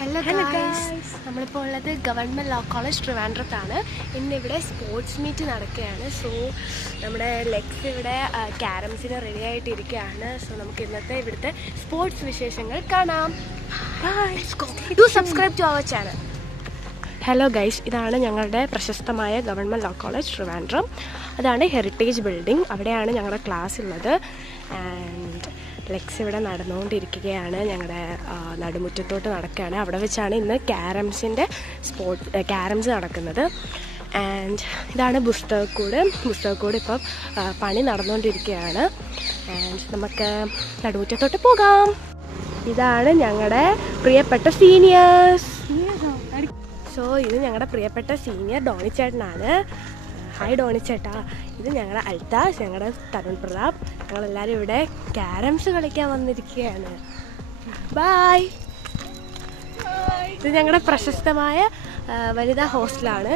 Hello guys. നമ്മളിപ്പോൾ ഉള്ളത് government law college ട്രിവാൻഡ്രത്താണ്. ഇന്നിവിടെ സ്പോർട്സ് മീറ്റ് നടക്കുകയാണ്. സോ നമ്മുടെ ലെക്സ് ഇവിടെ ക്യാരംസിന് റെഡി ആയിട്ടിരിക്കുകയാണ്. സോ നമുക്ക് ഇന്നത്തെ ഇവിടുത്തെ സ്പോർട്സ് വിശേഷങ്ങൾ കാണാം. Do subscribe to our channel. Hello guys, ഇതാണ് ഞങ്ങളുടെ പ്രശസ്തമായ ഗവൺമെൻറ് ലോ കോളേജ് ട്രിവാൻഡ്രം. അതാണ് ഹെറിറ്റേജ് ബിൽഡിംഗ്. അവിടെയാണ് ഞങ്ങളുടെ ക്ലാസ് ഉള്ളത്. ആൻഡ് ലെക്സ് ഇവിടെ നടന്നുകൊണ്ടിരിക്കുകയാണ്. ഞങ്ങളുടെ നടുമുറ്റത്തോട്ട് നടക്കുകയാണ്. അവിടെ വെച്ചാണ് ഇന്ന് ക്യാരംസ് നടക്കുന്നത്. ആൻഡ് ഇതാണ് പുസ്തകക്കൂട് ഇപ്പം പണി നടന്നുകൊണ്ടിരിക്കുകയാണ്. ആൻഡ് നമുക്ക് നടുമുറ്റത്തോട്ട് പോകാം. ഇതാണ് ഞങ്ങളുടെ പ്രിയപ്പെട്ട സീനിയേഴ്സ്. സോ ഇത് ഞങ്ങളുടെ പ്രിയപ്പെട്ട സീനിയർ ഡോണി ചേട്ടനാണ്. ഹായ് ഡോണി ചേട്ടാ. ഇത് ഞങ്ങളുടെ അൽത്താസ്, ഞങ്ങളുടെ തരുൺ പ്രതാപ്. ഞങ്ങളെല്ലാവരും ഇവിടെ ക്യാരംസ് കളിക്കാൻ വന്നിരിക്കുകയാണ്. ബായ്. ഇത് ഞങ്ങളുടെ പ്രശസ്തമായ വനിതാ ഹോസ്റ്റലാണ്.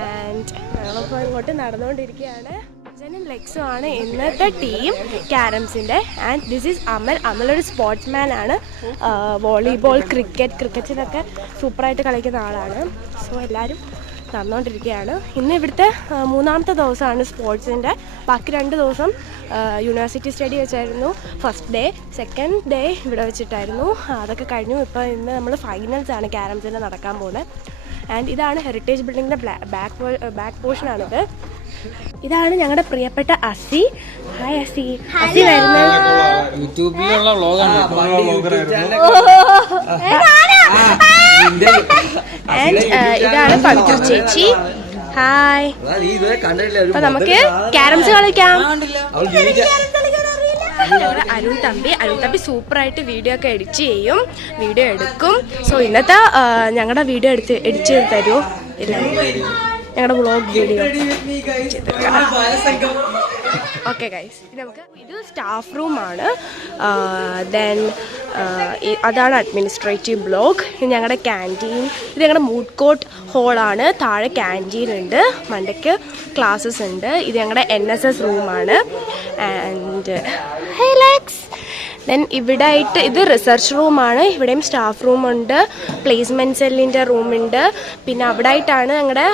ആൻഡ് ഞങ്ങളിപ്പോൾ ഇങ്ങോട്ട് നടന്നുകൊണ്ടിരിക്കുകയാണ്. ജനും ലെക്സും ആണ് ഇന്നത്തെ ടീം ക്യാരംസിൻ്റെ. ആൻഡ് ദിസ് ഈസ് അമലൊരു സ്പോർട്സ്മാൻ ആണ്. വോളിബോൾ, ക്രിക്കറ്റിനൊക്കെ സൂപ്പറായിട്ട് കളിക്കുന്ന ആളാണ്. സോ എല്ലാവരും നടന്നുകൊണ്ടിരിക്കുകയാണ്. ഇന്ന് ഇവിടുത്തെ മൂന്നാമത്തെ ദിവസമാണ് സ്പോർട്സിൻ്റെ. ബാക്കി 2 ദിവസം യൂണിവേഴ്സിറ്റി സ്റ്റഡി വെച്ചായിരുന്നു. ഫസ്റ്റ് ഡേ, സെക്കൻഡ് ഡേ ഇവിടെ വെച്ചിട്ടായിരുന്നു. അതൊക്കെ കഴിഞ്ഞു. ഇപ്പോൾ ഇന്ന് നമ്മൾ ഫൈനൽസാണ് ക്യാരംസിൻ്റെ നടക്കാൻ പോകുന്നത്. ആൻഡ് ഇതാണ് ഹെറിറ്റേജ് ബിൽഡിങ്ങിൻ്റെ ബാക്ക് പോർഷനാണിത്. ഇതാണ് ഞങ്ങളുടെ പ്രിയപ്പെട്ട അസി. ഹായ് അസി. അസി വരുന്നത് യൂട്യൂബിലുള്ള വ്ളോഗാണ്. ഇതാണ് പവിത്ര ചേച്ചി. ഹായ്. അപ്പൊ നമുക്ക് ക്യാരംസ് കളിക്കാം. അരുൺ തമ്പി സൂപ്പറായിട്ട് വീഡിയോ ഒക്കെ എഡിറ്റ് ചെയ്യും, വീഡിയോ എടുക്കും. സോ ഇന്നത്തെ ഞങ്ങളുടെ വീഡിയോ എഡിറ്റ് ചെയ്ത് തരുമോ? ഇല്ല, ഞങ്ങളുടെ വ്ളോഗ് വീഡിയോ. ഓക്കെ ഗൈസ്, ഇത് സ്റ്റാഫ് റൂമാണ്. ദെൻ അതാണ് അഡ്മിനിസ്ട്രേറ്റീവ് ബ്ലോക്ക്. ഇത് ഞങ്ങളുടെ ക്യാൻറ്റീൻ. ഇത് ഞങ്ങളുടെ മൂഡ് കോർട്ട് ഹോളാണ്. താഴെ ക്യാൻറ്റീൻ ഉണ്ട്, മണ്ടയ്ക്ക് ക്ലാസ്സസ് ഉണ്ട്. ഇത് ഞങ്ങളുടെ NSS റൂമാണ്. ആൻഡ് ദെൻ ഇവിടെ ആയിട്ട് ഇത് റിസർച്ച് റൂമാണ്. ഇവിടെയും സ്റ്റാഫ് റൂമുണ്ട്, പ്ലേസ്മെൻറ്റ് സെല്ലിൻ്റെ റൂമുണ്ട്. പിന്നെ അവിടെ ആയിട്ടാണ് ഞങ്ങളുടെ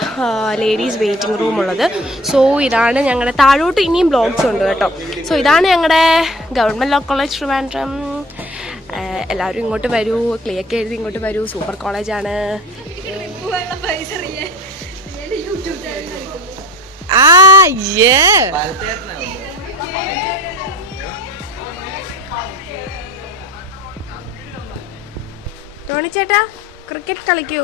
ലേഡീസ് വെയിറ്റിംഗ് റൂം ഉള്ളത്. സോ ഇതാണ് ഞങ്ങളുടെ താഴോട്ട് ഇനിയും ബ്ലോക്സ് ഉണ്ട് കേട്ടോ. സോ ഇതാണ് ഞങ്ങളുടെ ഗവൺമെൻറ് ലോ കോളേജ് ട്രിവാൻഡ്രം. എല്ലാവരും ഇങ്ങോട്ട് വരൂ, ക്ലിയൊക്കെ എഴുതി ഇങ്ങോട്ട് വരൂ. സൂപ്പർ കോളേജാണ്. ടോണി ചേട്ടാ, ക്രിക്കറ്റ് കളിക്കൂ.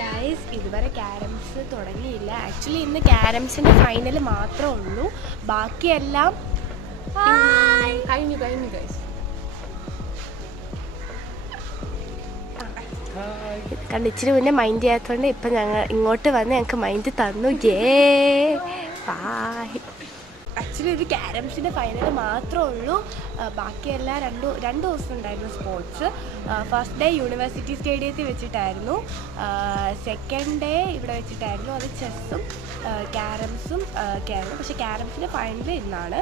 ഗൈസ്, ഇതുവരെ ക്യാരംസ് തുടങ്ങിയില്ല. ആക്ച്വലി ഇന്ന് ക്യാരംസിന്റെ ഫൈനൽ മാത്രമേ ഉള്ളൂ. ബാക്കിയെല്ലാം കഴിഞ്ഞു ഗൈസ്. കണ്ട് ഇച്ചിരി മുന്നേ മൈൻഡ് ചെയ്യാത്തതുകൊണ്ട് ഇപ്പം ഞങ്ങൾ ഇങ്ങോട്ട് വന്ന് ഞങ്ങൾക്ക് മൈൻഡ് തന്നു. ബായ്. ആക്ച്വലി ഇത് ക്യാരംസിൻ്റെ ഫൈനൽ മാത്രമേ ഉള്ളൂ. ബാക്കിയെല്ലാം രണ്ട് ദിവസം ഉണ്ടായിരുന്നു സ്പോർട്സ്. ഫസ്റ്റ് ഡേ യൂണിവേഴ്സിറ്റി സ്റ്റേഡിയത്തിൽ വെച്ചിട്ടായിരുന്നു. സെക്കൻഡ് ഡേ ഇവിടെ വെച്ചിട്ടായിരുന്നു. അത് ചെസ്സും ക്യാരംസും ഒക്കെ ആയിരുന്നു. പക്ഷേ ക്യാരംസിൻ്റെ ഫൈനൽ ഇന്നാണ്.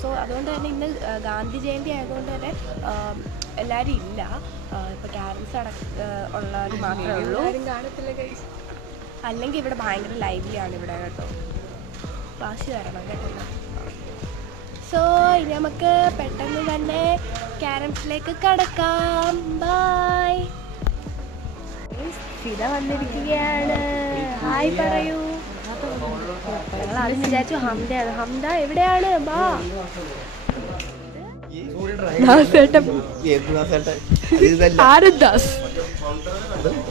സോ അതുകൊണ്ട് തന്നെ ഇന്ന് ഗാന്ധി ജയന്തി ആയതുകൊണ്ട് തന്നെ എല്ലാവരും ഇല്ല. ഇപ്പോൾ ക്യാരംസ് ഉള്ളവർ മാത്രമേ ഉള്ളൂ. അല്ലെങ്കിൽ ഇവിടെ ഭയങ്കര ലൈവ്ലിയാണ് ഇവിടെ കേട്ടോ. വാശി തരണം കേട്ടോ. സോ ഇനി നമുക്ക് പെട്ടെന്ന് തന്നെ ക്യാരംസിലേക്ക് കടക്കാം. ബൈ. ഫിദ വന്നിരിക്കുകയാണ്. ഹായ് പറയൂ. ഞങ്ങൾ ആദ്യം വിചാരിച്ചു ഹംദയാണ്. ഹംദ എവിടെയാണ്? ബാ.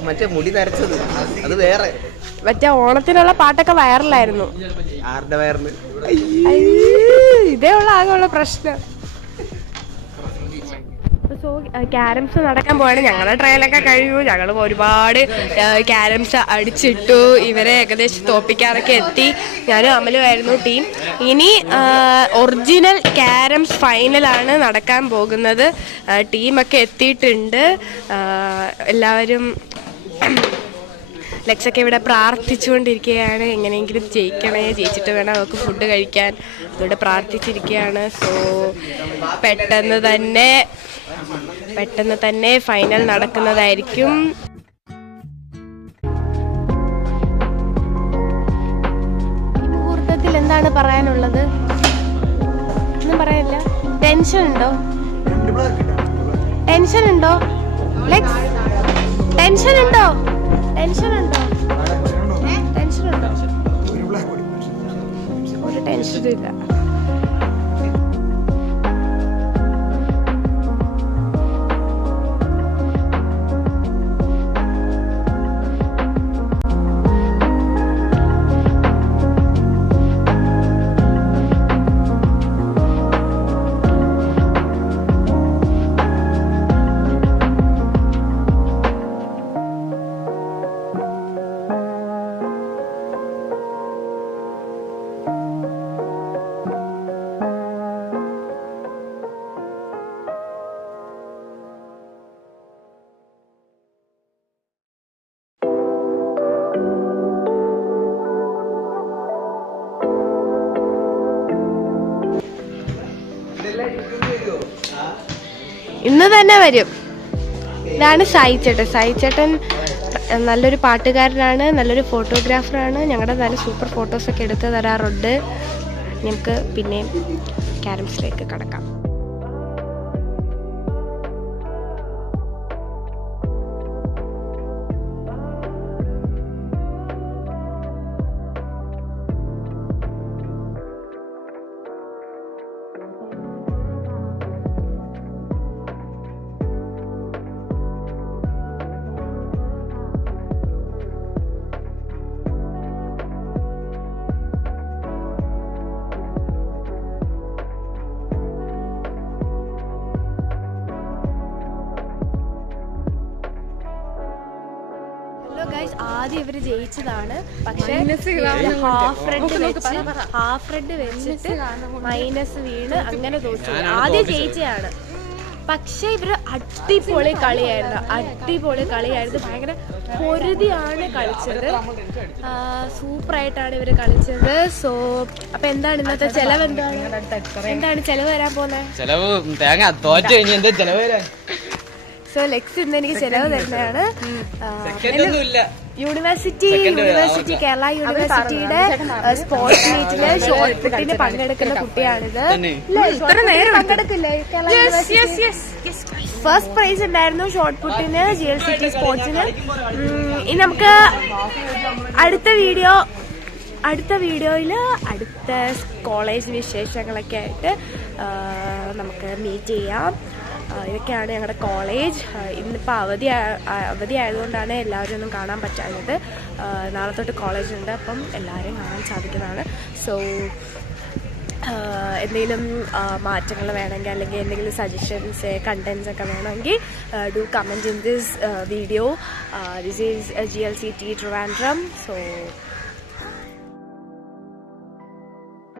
മറ്റേ മുടി നരച്ചത് അത് വേറെ. മറ്റേ ഓണത്തിനുള്ള പാട്ടൊക്കെ വൈറലായിരുന്നു. ആരുടെ വയറിന്? ഇതേ ഉള്ള ആകെയുള്ള പ്രശ്നം. സോ ക്യാരംസ് നടക്കാൻ പോവാണ്. ഞങ്ങളുടെ ട്രയലൊക്കെ കഴിഞ്ഞു. ഞങ്ങൾ ഒരുപാട് ക്യാരംസ് അടിച്ചിട്ടു. ഇവരെ ഏകദേശം തോപ്പിക്കാറൊക്കെ എത്തി. ഞാനും അമലുമായിരുന്നു ടീം. ഇനി ഒറിജിനൽ ക്യാരംസ് ഫൈനലാണ് നടക്കാൻ പോകുന്നത്. ടീമൊക്കെ എത്തിയിട്ടുണ്ട്. എല്ലാവരും ലെക്സൊക്കെ ഇവിടെ പ്രാർത്ഥിച്ചുകൊണ്ടിരിക്കുകയാണ്, എങ്ങനെയെങ്കിലും ജയിക്കണേ, ജയിച്ചിട്ട് വേണം അവർക്ക് ഫുഡ് കഴിക്കാൻ. അതുകൊണ്ട് പ്രാർത്ഥിച്ചിരിക്കുകയാണ്. സോ പെട്ടെന്ന് തന്നെ ഫൈനൽ നടക്കുന്നതായിരിക്കും. ഈ മുഹൂർത്തത്തിൽ എന്താണ് പറയാനുള്ളത്? ഒന്നും പറയാനില്ല. ടെൻഷൻ ഉണ്ടോ? ടെൻഷൻ ഉണ്ടോ? ടെൻഷൻ ഉണ്ടോ? ടെൻഷൻ ഉണ്ടോ? ടെൻഷൻ ഉണ്ടോ? ഒരു ടെൻഷനും ഇല്ല. ഇന്ന് തന്നെ വരും. ഇതാണ് സായിച്ചേട്ടൻ നല്ലൊരു പാട്ടുകാരനാണ്, നല്ലൊരു ഫോട്ടോഗ്രാഫറാണ്. ഞങ്ങളുടെ നല്ല സൂപ്പർ ഫോട്ടോസൊക്കെ എടുത്ത് തരാറുണ്ട്. നമുക്ക് പിന്നെയും ക്യാരംസിലേക്ക് കടക്കാം. ആദ്യം ഇവര് ജയിച്ചതാണ്, പക്ഷെ ഹാഫ് റെഡ് വെച്ചിട്ട് മൈനസ് വീണ് അങ്ങനെ തോറ്റു. ആദ്യം ജയിച്ചതാണ്, പക്ഷെ ഇവര് അടിപൊളി കളിയായിരുന്നു. ഭയങ്കര പൊരുതിയാണ് കളിച്ചത്, സൂപ്പറായിട്ടാണ് ഇവര് കളിച്ചത്. സോ അപ്പൊ എന്താണ് ഇന്നത്തെ ചെലവ്? എന്താണ് ചെലവ് വരാൻ പോകുന്നത്? സോ ലെക്സ് ഇന്ന് എനിക്ക് ചെലവ് തരുന്നതാണ്. യൂണിവേഴ്സിറ്റി കേരള യൂണിവേഴ്സിറ്റിയുടെ സ്പോർട്സ് മീറ്റില് ഷോർട്ട് പുട്ടിന് പങ്കെടുക്കുന്ന കുട്ടിയാണിത്. പങ്കെടുക്കില്ലേ? കേരള യൂണിവേഴ്സിറ്റി ഫസ്റ്റ് പ്രൈസ് ഉണ്ടായിരുന്നു ഷോർട്ട് പുട്ടിന് GLCT സ്പോർട്സിന്. ഇനി നമുക്ക് അടുത്ത വീഡിയോയില് അടുത്ത കോളേജ് വിശേഷങ്ങളൊക്കെ ആയിട്ട് നമുക്ക് മീറ്റ് ചെയ്യാം. ഇതൊക്കെയാണ് ഞങ്ങളുടെ കോളേജ്. ഇന്നിപ്പോൾ അവധി ആയതുകൊണ്ടാണ് എല്ലാവരും ഒന്നും കാണാൻ പറ്റാഞ്ഞത്. നാളെ തൊട്ട് കോളേജ് ഉണ്ട്, അപ്പം എല്ലാവരെയും കാണാൻ സാധിക്കുന്നതാണ്. സോ എന്തെങ്കിലും മാറ്റങ്ങൾ വേണമെങ്കിൽ അല്ലെങ്കിൽ എന്തെങ്കിലും സജഷൻസ് കണ്ടൻസ് ഒക്കെ വേണമെങ്കിൽ do comment in this video. This is GLCT Trivandrum. So